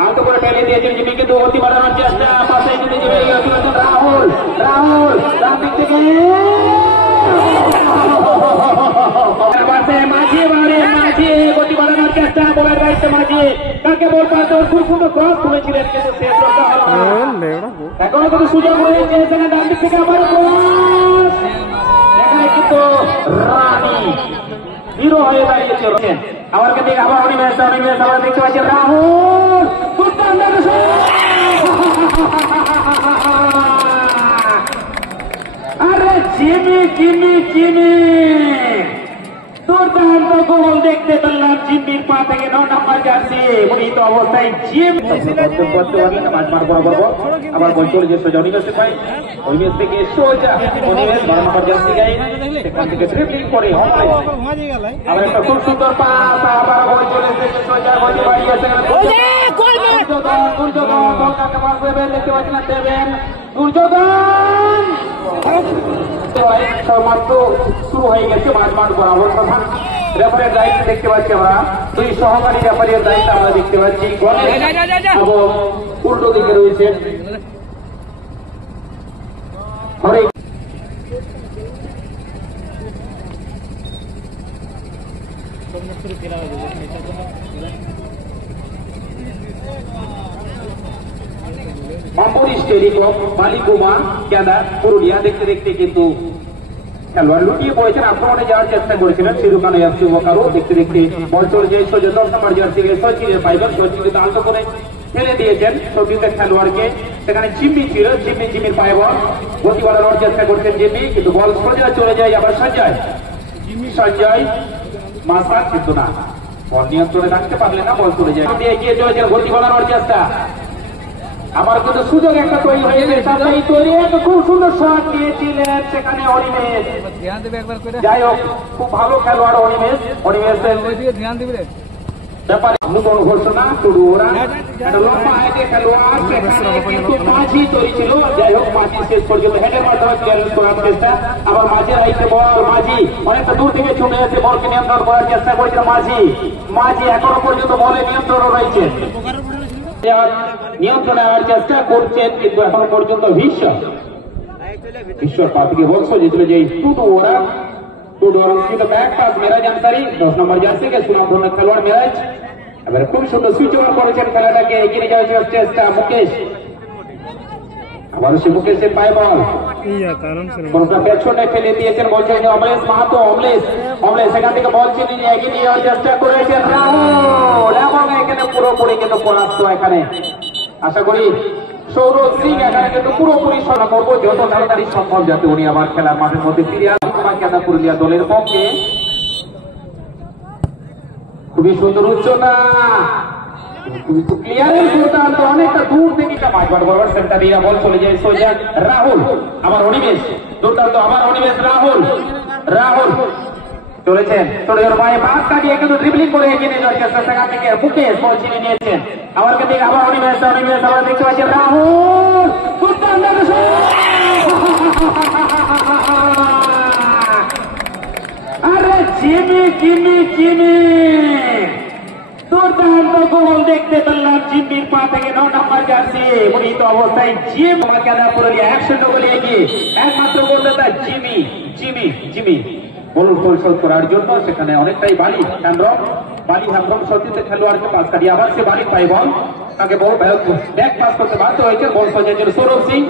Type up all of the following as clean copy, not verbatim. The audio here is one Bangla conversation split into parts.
আলতো করে ফেলে দিয়েছেন জিমি, কিন্তু গতি বাড়ানোর চেষ্টা, পাশে কিন্তু রাহুল, রাহুল ডান দিক থেকে মাঝি বাড়ে, মাঝি গতি বাড়ানোর চেষ্টা, বলের দায়িত্বে মাঝি, কাকে বল পাল্টে খুব সুন্দর ক্রস করেছিলেন, কিন্তু শেষ এখনো কিন্তু সুযোগ রয়েছে এখানে ডান দিক থেকে আবার এখানে কিন্তু রানী হিরো হয়ে দাঁড়িয়েছে। আবার কিন্তু আবার অনিমেষ, অনিমেষ আবার দেখতে পাচ্ছি রাহুল, আরে জিমি জিমি জিমি দুর্দান্ত গোল দেখতে পেলাম জিম্মির পা থেকে 9 নম্বর জার্সি মরিত অবস্থায় জিম করতে পারলেন মাঝ মার বরাবর আবার বল চলে যে সোজা অনিমেষের পাই, অনিমেষ থেকে সোজা অনিমেষ 12 নম্বর জার্সি গায়ে সেখান থেকে ড্রিবলিং করে আবার একটা খুব সুন্দর পাস, আবার বল চলে এসেছে সোজা গতি বাড়িয়েছে দুর্যোধন বল কাকে মারবে দেখতে পাচ্ছেন না দেবেন দুর্যোধন মাত্র শুরু হয়ে গেছে মাঝ মাঠ বরাবর। প্রধান রেফারির দায়িত্ব দেখতে পাচ্ছি আমরা, দুই সহকারী রেফারির দায়িত্ব আমরা দেখতে পাচ্ছি এবং উল্টো দিকে রয়েছে অম্বরীশ টেলিকম, মালিকুমা, ক্যাডা, পুরুলিয়া। দেখতে দেখতে কিন্তু খেলোয়াড় লুটিয়ে পড়েছেন, আক্রমণে যাওয়ার চেষ্টা করেছিলেন সিরুখান এফসি বোকারো। দেখতে দেখতে বল চলে যায় সোজা 10 নম্বর জার্সি সচিনের পাইবেন, সচিন কিন্তু আলতো করে ফেলে দিয়েছেন সচিনের খেলোয়াড়কে, সেখানে জিম্মি ছিল, জিম্মির পায়ে বল গতি বাড়ানোর চেষ্টা করছেন জিম্মি, কিন্তু বল সোজা চলে যায় আবার সঞ্জয়, সঞ্জয় মাসা কিন্তু না, বল নিয়ন্ত্রণে রাখতে পারলেন না, বল চলে যায় এগিয়ে চলেছেন গতি বাড়ানোর চেষ্টা, আবার কিন্তু সুযোগ একটা তৈরি হয়েছে, খুব সুন্দর শট নিয়েছিলেন সেখানে অনিমেষ। যাই হোক খুব ভালো খেলোয়াড় অনিমেষ, অনিমেষের ব্যাপারে নতুন ঘোষণা শুরু ওরা লম্বা হাইটে খেলোয়াড় সেখানে কিন্তু মাঝি তৈরি ছিল। যাই হোক মাঝি শেষ পর্যন্ত হেডের মাধ্যমে চ্যালেঞ্জ করার চেষ্টা, আবার মাঝির হাইটে বল, মাঝি অনেকটা দূর থেকে ছুটে এসে বলকে নিয়ন্ত্রণ করার চেষ্টা করেছিল মাঝি, মাঝি এখনো পর্যন্ত বলে নিয়ন্ত্রণ রয়েছে, নিয়ন্ত্রণে আনার চেষ্টা করছেন, কিন্তু এখনো পর্যন্ত ঈশ্বর পা থেকে বলছো যেগুলো যে টুডু ওরা কিন্তু ব্যাক পাস মেরাজ আনসারি 10 নম্বর জার্সি কে সুনামধন্য খেলোয়াড় মেরাজ এবার খুব সুন্দর সুইচ ওভার করেছেন, খেলাটাকে এগিয়ে যাওয়ার চেষ্টা মুকেশ, আবার সে মুকেশের পায়ে বল পেছনে ফেলে দিয়েছেন, বলছেন যে অমলেশ মাহাতো, অমলেশ সেখান থেকে বল চিনি এগিয়ে নিয়ে যাওয়ার চেষ্টা করেছেন রাহুল, এবং এখানে পুরোপুরি কিন্তু পরাস্ত। এখানে আশা করি সৌরভ সিং এখানে কিন্তু পুরোপুরি সরা করবো যত তাড়াতাড়ি সম্ভব, যাতে উনি আবার খেলার মাঠের মধ্যে ফিরে আসেন কেনা পুরুলিয়া দলের পক্ষে। খুবই সুন্দর উচ্চতা, অনেকটা দূর থেকে সেন্টার বল চলে যায় সোজা রাহুল, আবার অনিমেষ দুর্দান্ত, আবার অনিমেষ রাহুল, রাহুল চলেছেন চলে যাওয়ার পায়ে পাস কাটিয়ে কিন্তু ড্রিবলিং করে এগিয়ে নিয়ে যাওয়ার চেষ্টা, সেখান থেকে মুকেশ বল ছিনে নিয়েছেন, আবার কিন্তু আবার অনিমেষ, অনিমেষ আবার দেখতে পাচ্ছেন রাহুল, আরে জিমি জিমি জিমি দুর্দান্ত গোল দেখতে পেলাম জিম্মির পা থেকে 9 নম্বর জার্সি মরিত অবস্থায় জিম কেনা পুরুলিয়া 1-0 গোলে এগিয়ে, একমাত্র গোলদাতা জিমি জিমি জিমি গোল পরিশোধ করার জন্য সেখানে অনেকটাই বালি হ্যামরম সতীর্থ খেলোয়াড়কে পাস কাটিয়ে আবার সে বালি পাই বল, তাকে বল ব্যাক পাস করতে বাধ্য হয়েছে, বল সজাইছিল সৌরভ সিং,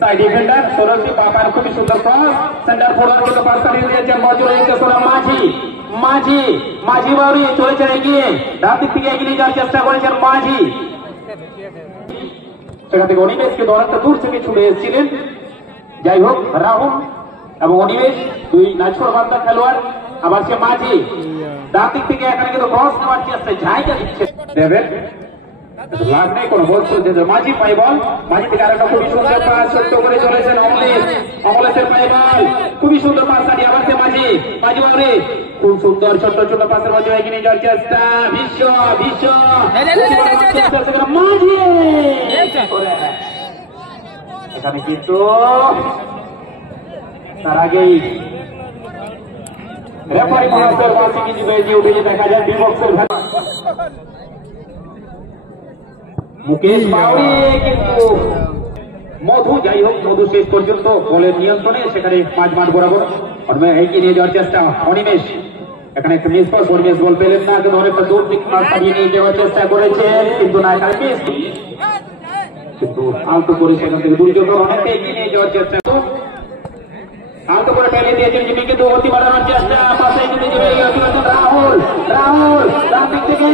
সাইড ডিফেন্ডার সৌরভ সিং বাপার খুবই সুন্দর ক্রস, সেন্টার ফরওয়ার্ড কিন্তু পাস কাটিয়ে দিয়েছেন, বল চলে যেতে সৌরভ মাঝি বাউরি চলেছেন এগিয়ে, ডান দিক থেকে এগিয়ে যাওয়ার চেষ্টা করেছেন মাঝি, সেখান থেকে অনিমেষকে অনেকটা দূর থেকে ছুটে এসেছিলেন। যাই হোক রাহুল এবং অনিমেষ দুই নাচড় বান্ধা খেলোয়াড়, আবার সে মাঝি ডান দিক থেকে এখানে কিন্তু ক্রস নেওয়ার চেষ্টা জায়গা দিচ্ছে দেবেন, লাভ নেই কোনো বল চলছে, মাঝি পাই বল, মাঝি থেকে আরেকটা খুবই সুন্দর পাস সত্য করে চলেছেন অমলেশের পাই বল, খুবই সুন্দর পাস কাটিয়ে আবার সে মাঝি বাউরি খুব সুন্দর ছোট্ট ছোট পাশের মধ্যে এগিয়ে নিয়ে যাওয়ার চেষ্টা, বিশ্ব মাঝি এখানে কিন্তু তার আগেই রেফারি মহাশয়ের বাসে কিছু বেশি উঠে দেখা যায় বিপক্ষের মুকেশ বাউরি কিন্তু মধু, যাই হোক মধু শেষ পর্যন্ত বলের নিয়ন্ত্রণে সেখানে মাঝ বরাবর এগিয়ে নিয়ে যাওয়ার চেষ্টা অনিমেষ। এখানে একটা মিস পাস, অনিমেষ বল পেলেন না, কিন্তু অনেকটা দূর দিক ছাড়িয়ে নিয়ে যাওয়ার চেষ্টা করেছেন, কিন্তু না এখানে মিস, কিন্তু আলতো করে সেখান থেকে দুর্যোধন অনেকটা এগিয়ে নিয়ে যাওয়ার চেষ্টা, আলতো করে ফেলে দিয়েছেন জিমি, কিন্তু গতি বাড়ানোর চেষ্টা পাশে কিন্তু রাহুল ডান দিক থেকে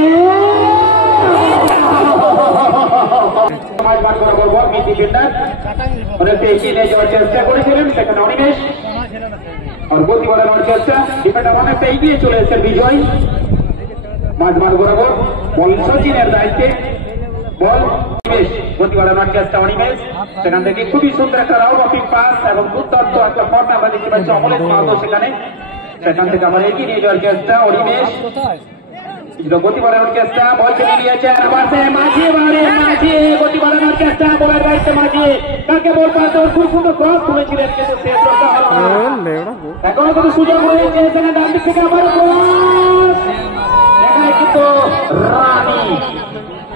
অনেকটা এগিয়ে নিয়ে যাওয়ার চেষ্টা করেছিলেন সেখানে অনিমেষ, আর গতি বাড়ানোর চেষ্টা ডিফেন্ডার অনেকটা এগিয়ে চলে এসেছেন বিজয়। মাঝ বরাবর বল সচিনের দায়িত্বে, বল অনিমেষ, গতি বাড়ানোর চেষ্টা অনিমেষ, সেখান থেকে খুবই সুন্দর একটা রাউন্ড অফিং পাস এবং দুর্দান্ত একটা পর্দা আমরা দেখতে পাচ্ছি অমলেশ মাহাতো সেখান থেকে আবার এগিয়ে নিয়ে যাওয়ার চেষ্টা অনিমেষ, গতি বাড়ানোর চেষ্টা, বল চলে নিয়েছেন মাঝে গতি বাড়ানোর চেষ্টা, বলের দায়িত্বে মাঝে কাকে বল পাতে খুব সুন্দর ক্রস তুলেছিলেন, কিন্তু শেষ এখনো কিন্তু সুযোগ রয়েছে এখানে ডান দিক থেকে আবার এখানে কিন্তু রানী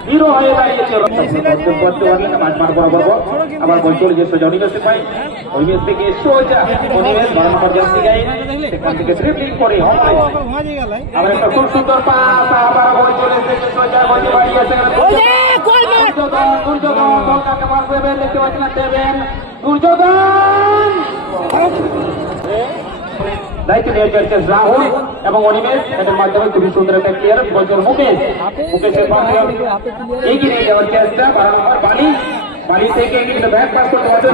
হিরো হয়ে দাঁড়িয়েছে মাঝ বরাবর আবার বল চলে যে সোজা অনিমেষের ভাই, অনিমেষ থেকে সোজা অনিমেষ 12 নম্বর জার্সি গায়ে সেখান থেকে ড্রিবলিং করে আবার একটা খুব সুন্দর পাস, আবার বল চলে এসেছে সোজা গতি বাড়িয়েছে দুর্যোধন বল কাকে পাস দেবেন দেখতে পাচ্ছেন দেবেন দুর্যোধন, দায়িত্ব নিয়ে যাচ্ছে রাহুল এবং অনিমেষ, এদের মাধ্যমে খুবই সুন্দর একটা ক্লিয়ার বলছে মুকেশের পাশে এগিয়ে নিয়ে যাওয়ার চেষ্টা, 12 নম্বর বালি থেকে কিন্তু ব্যাক পাস করতে পারছে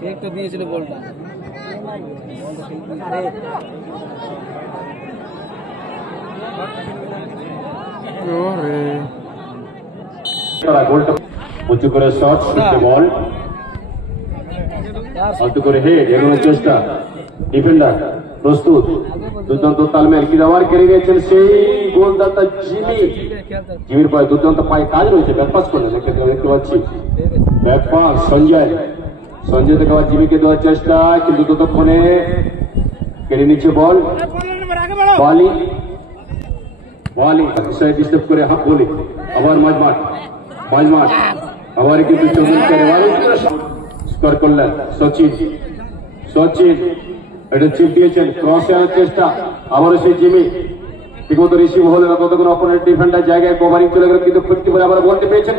ঠিক তো দিয়েছিল বলটা গোলটা উঁচু করে শট, ছুটে বল আলতো করে হেড এগোনোর চেষ্টা, ডিফেন্ডার প্রস্তুত, দুর্দান্ত তালমেল কি দাবার কেড়ে নিয়েছেন সেই গোলদাতা জিমির পায়ে দুর্দান্ত পায়ে কাজ রয়েছে, ব্যাকপাস করলেন দেখতে পাচ্ছি, ব্যাকপাস সঞ্জয় থেকে আবার জিমিকে দেওয়ার চেষ্টা, কিন্তু ততক্ষণে কেড়ে নিচ্ছে বল বালি ডিস্টার্ব করে হাত বলি, আবার মাঝ মাঠ আবার কিন্তু স্কোর করলেন সচিন এটা চিপ দিয়েছেন, ক্রস আনার চেষ্টা, আবারও সেই জিমি ঠিকমতো রিসিভ হলো না, ততক্ষণ অপোনেন্ট ডিফেন্ডার জায়গায় কভারিং চলে গেল, কিন্তু ফিরতে পারে আবার বলতে পেয়েছেন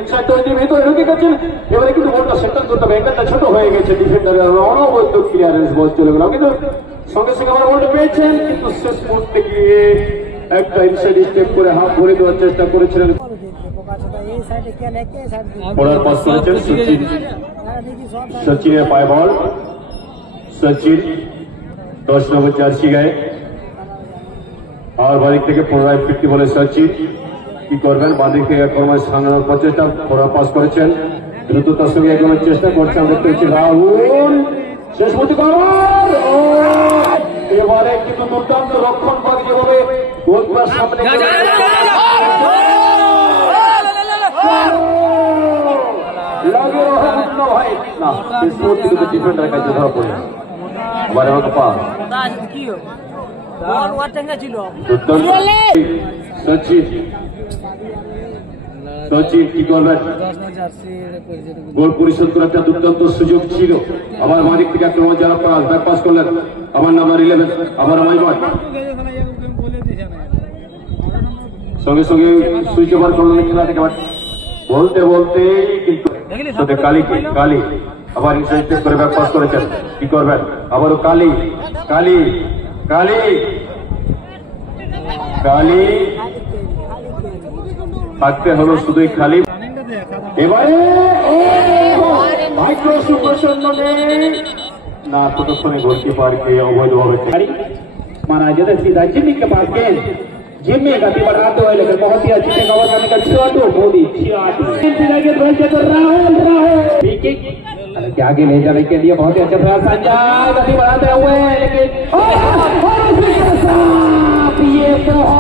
ভিতরে ঢুকে গেছেন, এবারে কিন্তু বলটা সেন্টার করতে হবে, একটা ছোট হয়ে গেছে ডিফেন্ডারের অনবদ্য ক্লিয়ারেন্স বল চলে গেল, কিন্তু সঙ্গে আবার বলটা পেয়েছেন, কিন্তু শেষ মুহূর্তে গিয়ে একটা ইনসাইড স্টেপ করে হাফ ভরে দেওয়ার চেষ্টা করেছিলেন, পড়ার পাস করেছেন সচিনের পায়ে বল, সচিন 10 নম্বর জার্সি গায়ে, আর বাদিক থেকে পুনরায় ফিরতি বলে সচিন কি করবেন, বাদিক থেকে ক্রমশ সামলানোর প্রচেষ্টা, পড়ার পাস করেছেন, দ্রুততার সঙ্গে এগোনোর চেষ্টা করছেন, আমরা দেখতে রাহুল শেষ পর্যন্ত এবারে কিন্তু দুর্দান্ত রক্ষণ ভাগ যেভাবে গোলপার সামনে ডিফেন্ডার কাছে ধরা পড়লেন, আবার আমাকে পাস সচিন কি করবেন, গোল পরিশোধ করার একটা দুর্দান্ত সুযোগ ছিল, আবার মালিক থেকে আক্রমণ যারা ব্যাকপাস করলেন, আবার নাম্বার 11 আবার মাইমাট সঙ্গে সুইচ ওভার করলেন খেলা থেকে, বলতে কিন্তু কালী আবার ইনসাইড করে ব্যাকপাস করেছেন, কি করবেন, আবারও কালী থাকতে হলো শুধুই খালি, এবারে মাইক্রো সুপারশন না ততক্ষণে গোলকিপারকে অবৈধভাবে माना जाता सीधा जिम्मी के पास गेंद, जिम्मी गति बढ़ाते हुए लेकर बहुत ही अच्छी से कवर करने का छियाटो मोदी राहुल फ्री किक के आगे ले जाने के लिए बहुत ही अच्छा प्रयास, संजय गति बढ़ाते हुए, लेकिन ये बहुत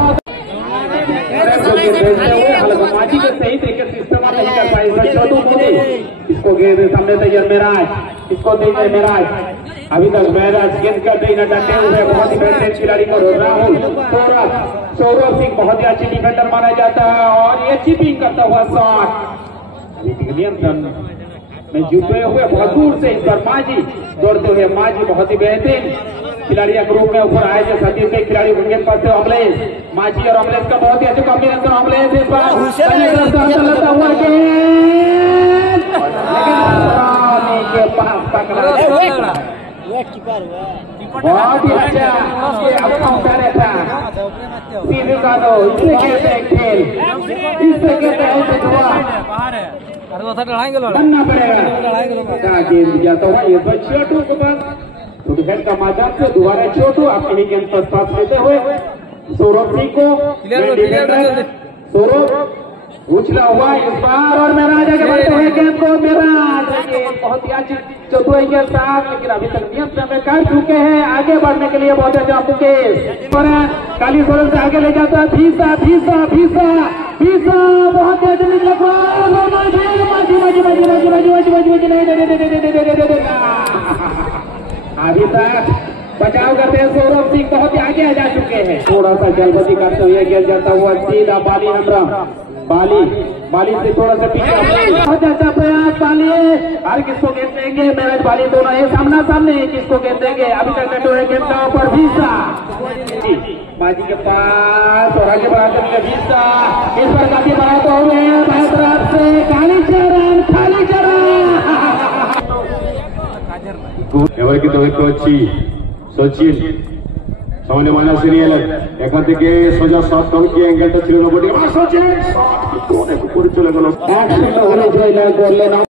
माजी के सही तरीके से इस्तेमाल नहीं कर पाए, छोटू मोदी इसको गेंद सामने से जरमेराज इसको देंगे मिराज। अभी तक महराज गेंद कर रही न डटे हुए बहुत ही बेहतरीन खिलाड़ी को राहुल सौरभ सिंह बहुत ही अच्छी डिफेंडर माना जाता है और ये चिपिंग करता हुआ शॉट अभी नियंत्रण में जुटे हुए बहुत दूर से इस पर माजी दौड़ते हुए माजी बहुत ही बेहतरीन खिलाड़ी ग्रुप में ऊपर आए जो सतीश के खिलाड़ी गेंद करते हुए अमलेश माजी और अमलेश का बहुत ही अच्छा कॉम्बिनेशन। अमलेश इस बार लगता हुआ गेंद के पास पकड़ा बहुत ही अच्छा ये काउंटर था सीधे का दो इसे कहते हैं खेल इसे कहते हैं दुआ बनना पड़ेगा गेंद जाता हुआ ये तो छोटू के पास तो डिफेंड का माध्यम से दोबारा छोटू अपनी ही गेंद पर पास लेते हुए सौरभ सिंह को सौरभ उछला हुआ इस बार और मेराज आगे बढ़ते हुए गेंद को मेराज बहुत ही अच्छी चतुराई के साथ लेकिन अभी तक नियंत्रण में कर चुके हैं। आगे बढ़ने के लिए बहुत अच्छा मुकेश काली सोलन से आगे ले जाता है भीसा भीसा भीसा भीसा बहुत ही अभी तक बचाव करते हैं सौरभ सिंह बहुत ही आगे जा चुके हैं। थोड़ा सा जल्दबाजी करते हुए गेंद जाता हुआ सीधा बाली हमरा बाली से थोड़ा सा पीछे बहुत अच्छा प्रयास बाली हर किसको गेंद देंगे मैराज बाली दोनों ये सामना सामने किसको गेंद देंगे अभी तक कटोरे गेंद का ऊपर भीसा बाजी के पास और आगे बढ़ाते हुए भीसा इस पर काफी बढ़ाते हुए बाएं तरफ से खाली ఎవరికి వచ్చి సచిన్ সামনে মাইনাস এরিয়া এখান থেকে সোজা শট কাউন্ট কি অ্যাঙ্গেলটা ছিল না বটে সচিন করে চলে গেল